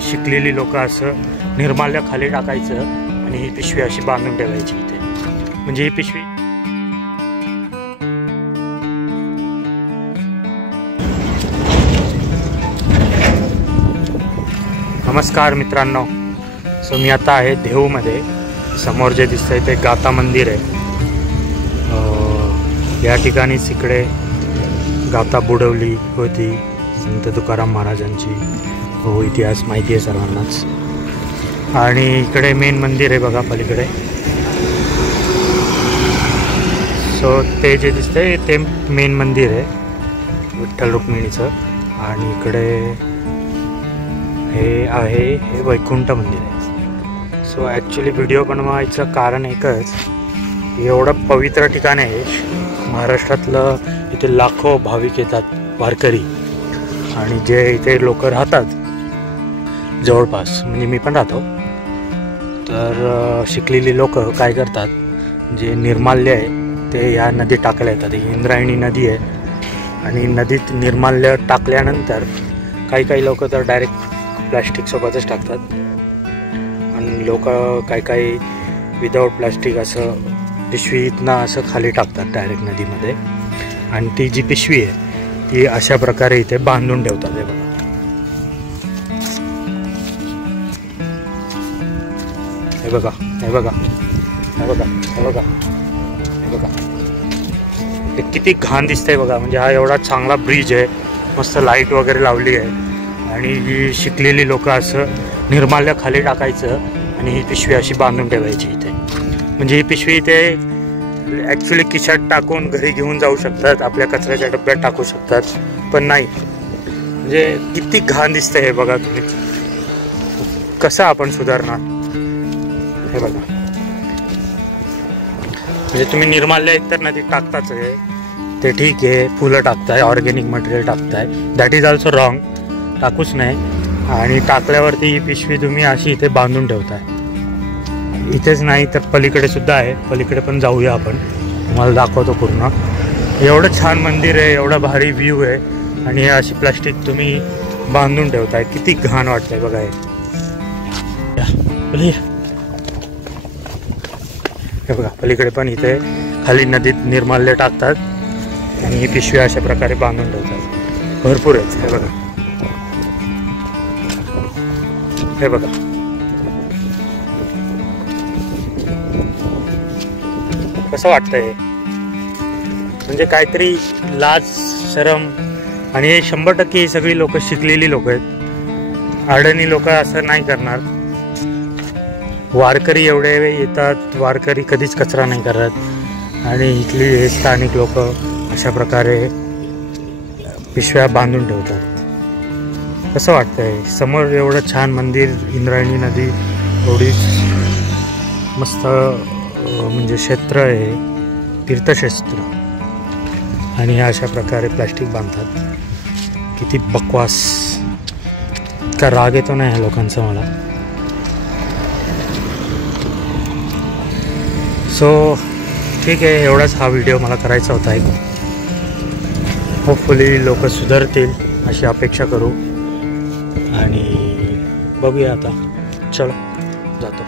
शिकलेली लोक असं निर्माल्य खाली टाकायचं आणि ही पिशवी अशी बांधून ठेवायची इथे. म्हणजे ही पिशवी नमस्कार मित्रांनो. सो मी आता आहे देहूमध्ये. समोर जे दिसतंय ते गाथा मंदिर आहे. या ठिकाणीच इकडे गाथा बुडवली होती संत तुकाराम महाराजांची. हो, इतिहास माहिती आहे सर्वांनाच. आणि इकडे मेन मंदिर आहे बघा पलीकडे. सो ते जे दिसतंय ते मेन मंदिर आहे विठ्ठल रुक्मिणीचं. आणि इकडे हे वैकुंठ मंदिर आहे. सो ॲक्च्युली व्हिडिओ बनवायचं कारण एकच, एवढं पवित्र ठिकाण आहे महाराष्ट्रातलं. इथे लाखो भाविक येतात, वारकरी. आणि जे इथे लोक राहतात जवळपास, म्हणजे मी पण राहतो, तर शिकलेली लोक काय करतात, जे निर्माल्य आहे ते या नदीत टाकायला येतात. ही इंद्रायणी नदी आहे आणि नदीत निर्माल्य टाकल्यानंतर काही लोक तर डायरेक्ट प्लॅस्टिकसोबतच टाकतात. आणि लोक काही विदाऊट प्लॅस्टिक असं पिशवीतनं असं खाली टाकतात डायरेक्ट नदीमध्ये. आणि ती जी पिशवी आहे ती अशा प्रकारे इथे बांधून ठेवतात. हे बघा, हे बघा, हे बघा, हे बघा, हे बघा, हे बघा. हे किती घाण दिसतंय बघा. म्हणजे हा एवढा चांगला ब्रिज आहे, मस्त लाईट वगैरे लावली आहे. आणि ही शिकलेली लोक असं निर्माल्य खाली टाकायचं आणि ही पिशवी अशी बांधून ठेवायची इथे. म्हणजे ही पिशवी इथे ॲक्च्युली खिशात टाकून घरी घेऊन जाऊ शकतात, आपल्या कचऱ्याच्या डब्यात टाकू शकतात, पण नाही. म्हणजे किती घाण दिसतंय हे बघा तुम्ही. कसं आपण सुधारणार हे बघा. म्हणजे तुम्ही निर्माल्य एकतर नदीत टाकताच आहे, ते ठीक आहे. फुलं टाकताय, ऑर्गॅनिक मटेरियल टाकताय, दॅट इज ऑल्सो रॉंग. टाकूच नाही. आणि टाकल्यावरती ही पिशवी तुम्ही अशी इथे बांधून ठेवताय. इथेच नाही तर पलीकडे सुद्धा आहे, पलीकडे पण जाऊया आपण, तुम्हाला दाखवतो पूर्ण. एवढं छान मंदिर आहे, एवढा भारी व्ह्यू आहे, आणि अशी प्लास्टिक तुम्ही बांधून ठेवताय. किती घाण वाटतंय बघा. हे बघा पलीकडे पण इथे खाली नदीत निर्माल्य टाकतात आणि ही पिशवी अशा प्रकारे बांधून ठेवतात. भरपूर आहेत. हे बघा, हे बघा. कसं वाटतंय? म्हणजे काहीतरी लाज शरम. आणि हे 100% ही सगळी लोक शिकलेली लोक आहेत. अडाणी लोक असं नाही करणार. वारकरी एवढे येतात, वारकरी कधीच कचरा नाही करत. आणि इथली हे स्थानिक लोक अशा प्रकारे पिशव्या बांधून ठेवतात. कसं वाटतंय? समोर एवढं छान मंदिर, इंद्रायणी नदी, एवढी मस्त म्हणजे क्षेत्र आहे, तीर्थक्षेत्र, आणि अशा प्रकारे प्लास्टिक बांधतात. किती बकवास. इतका राग येतो ना ह्या लोकांचा मला. सो ठीक आहे, एवढाच हा व्हिडिओ मला करायचा होता. होपफुली लोक सुधारतील अशी अपेक्षा करू. आणि बघूया आता. चलो जातो.